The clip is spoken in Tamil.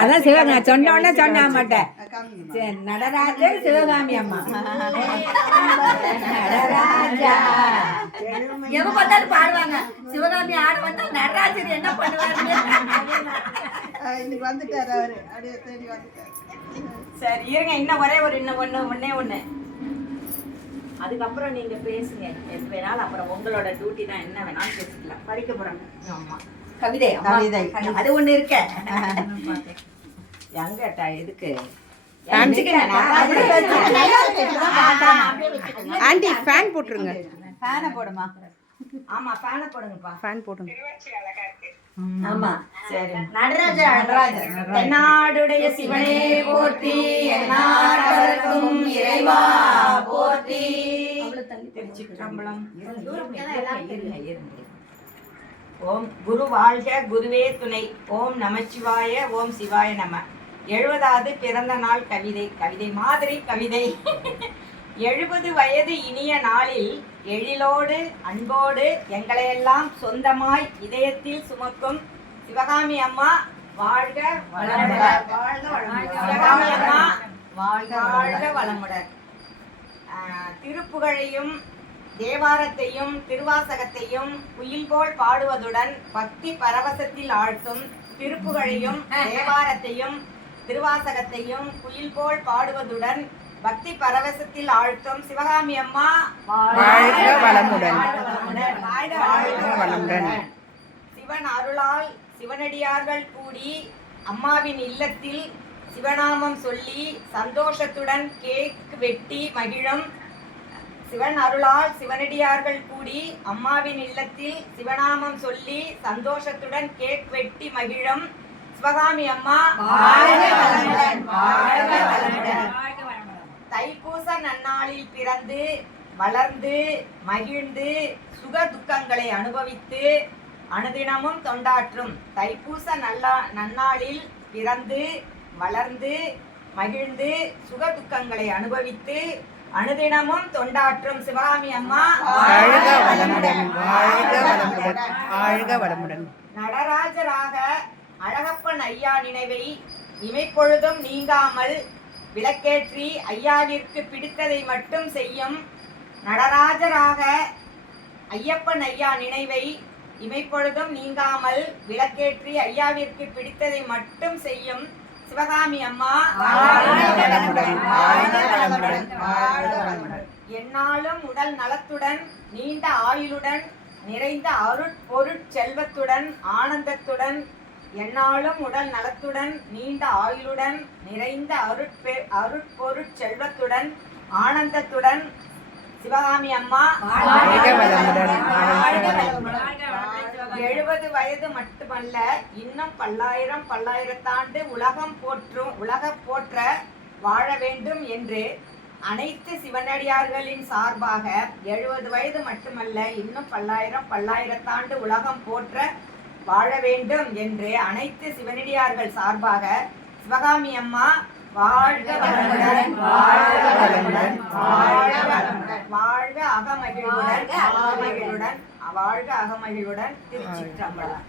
அதான் சிவகங்கை சொன்ன உடனே சொன்ன மாட்டேன். நடராஜர் சிவகாமி அம்மா நடராஜா எவ பார்த்தாலும் பாடுவாங்க. சிவகாமி ஆடு வந்தா நடராஜர் என்ன பண்ணுவாரு? இன்னைக்கு வந்துட்டாரு அவரு, அப்படியே தேடி வந்துட்டாரு. சரி இருங்க, இன்னும் ஒன்னே ஒண்ணு. அதுக்கப்புறம் நீங்க பேசுங்க எது வேணாலும். அப்புறம் உங்களோட டியூட்டி தான், என்ன வேணாலும் பேசிக்கலாம். படிக்க போறாங்க. ஆமா, கவிதை அது ஒண்ணு இருக்க. எங்கட்டா எதுக்கு ஆண்டி ஃபேன் போட்டுருங்க. ஃபேனை போடுமா? ஆமா ஃபேனை போடுங்கப்பா. ஃபேன் போடுங்க. ஆமா சரி. நடராஜர் தென்னாடுடைய சிவனே போற்றி, எந்நாட்டவர்க்கும் இறைவா போற்றி. திருச்சிற்றம்பலம். ஓம் குரு வாழ்க, குருவே துணை. ஓம் நமச்சிவாய, ஓம் சிவாய நம. 70வது பிறந்த நாள் கவிதை. கவிதை மாதிரி கவிதை. 70 வயது இனிய நாளில் எழிலோடு அன்போடு எங்களையெல்லாம் சொந்தமாய் இதயத்தில் சுமக்கும் சிவகாமி அம்மா வாழ்க வளமுடன். சிவகாமி அம்மா வாழ்க வளமுடன். திருப்புகழையும் தேவாரத்தையும் திருவாசகத்தையும் குயில் போல் பாடுவதுடன் பக்தி பரவசத்தில் ஆழ்த்தும். திருப்புகழையும் தேவாரத்தையும் திருவாசகத்தையும் குயில் போல் பாடுவதுடன் பக்தி பரவசத்தில் ஆழ்த்தும் சிவகாமி அம்மா வாழ்க வளமுடன். சிவன் அருளால் சிவனடியார்கள் கூடி அம்மாவின் இல்லத்தில் சிவநாமம் சொல்லி சந்தோஷத்துடன் கேக் வெட்டி மகிழும். சிவன் அருளால் சிவனடியார்கள் கூடி அம்மாவின் இல்லத்தில் சிவநாமம் சொல்லி சந்தோஷத்துடன் கேக் வெட்டி மகிழும் சிவகாமி அம்மா தைப்பூச நன்னாளில் பிறந்து வளர்ந்து மகிழ்ந்து சுக துக்கங்களை அனுபவித்து அனுதினமும் தொண்டாற்றும். தைப்பூச நன்னாளில் பிறந்து வளர்ந்து மகிழ்ந்து சுக துக்கங்களை அனுபவித்து அனுதினமும் தொண்டாற்றும் சிவகாமி அம்மா வாழ்க வளமுடன். வாழ்க வளமுடன். வாழ்க வளமுடன். நடராஜராக அழகப்பன் ஐயா நினைவை இமைப்பொழுதும் நீங்காமல் விளக்கேற்றி ஐயாவிற்கு பிடித்ததை மட்டும் செய்யும். நடராஜராக ஐயப்பன் ஐயா நினைவை இமைப்பொழுதும் நீங்காமல் விளக்கேற்றி ஐயாவிற்கு பிடித்ததை மட்டும் செய்யும் சிவகாமி அம்மா என்னாலும் உடல் நலத்துடன் நீண்ட ஆயுளுடன் நிறைந்த அருட்பொருட்செல்வத்துடன் ஆனந்தத்துடன் என்னாலும் உடல் நலத்துடன் நீண்ட ஆயுளுடன் நிறைந்த அருட்பொருட்செல்வத்துடன் ஆனந்தத்துடன் சிவகாமி அம்மா 70 வயது மட்டுமல்ல, இன்னும் பல்லாயிரத்தாண்டு உலக போற்ற வாழ வேண்டும் என்று அனைத்து சிவனடியார்களின் சார்பாக 70 வயது மட்டுமல்ல, இன்னும் பல்லாயிரத்தாண்டு உலகம் போற்ற வாழ வேண்டும் என்று அனைத்து சிவனடியார்கள் சார்பாக சிவகாமி அம்மா வாழ்க வளமுடன். வாழ்க அகமகிழ்வுடன். வாழ்க அகமகிழ்வுடன். திருச்சிற்றம்பலம்.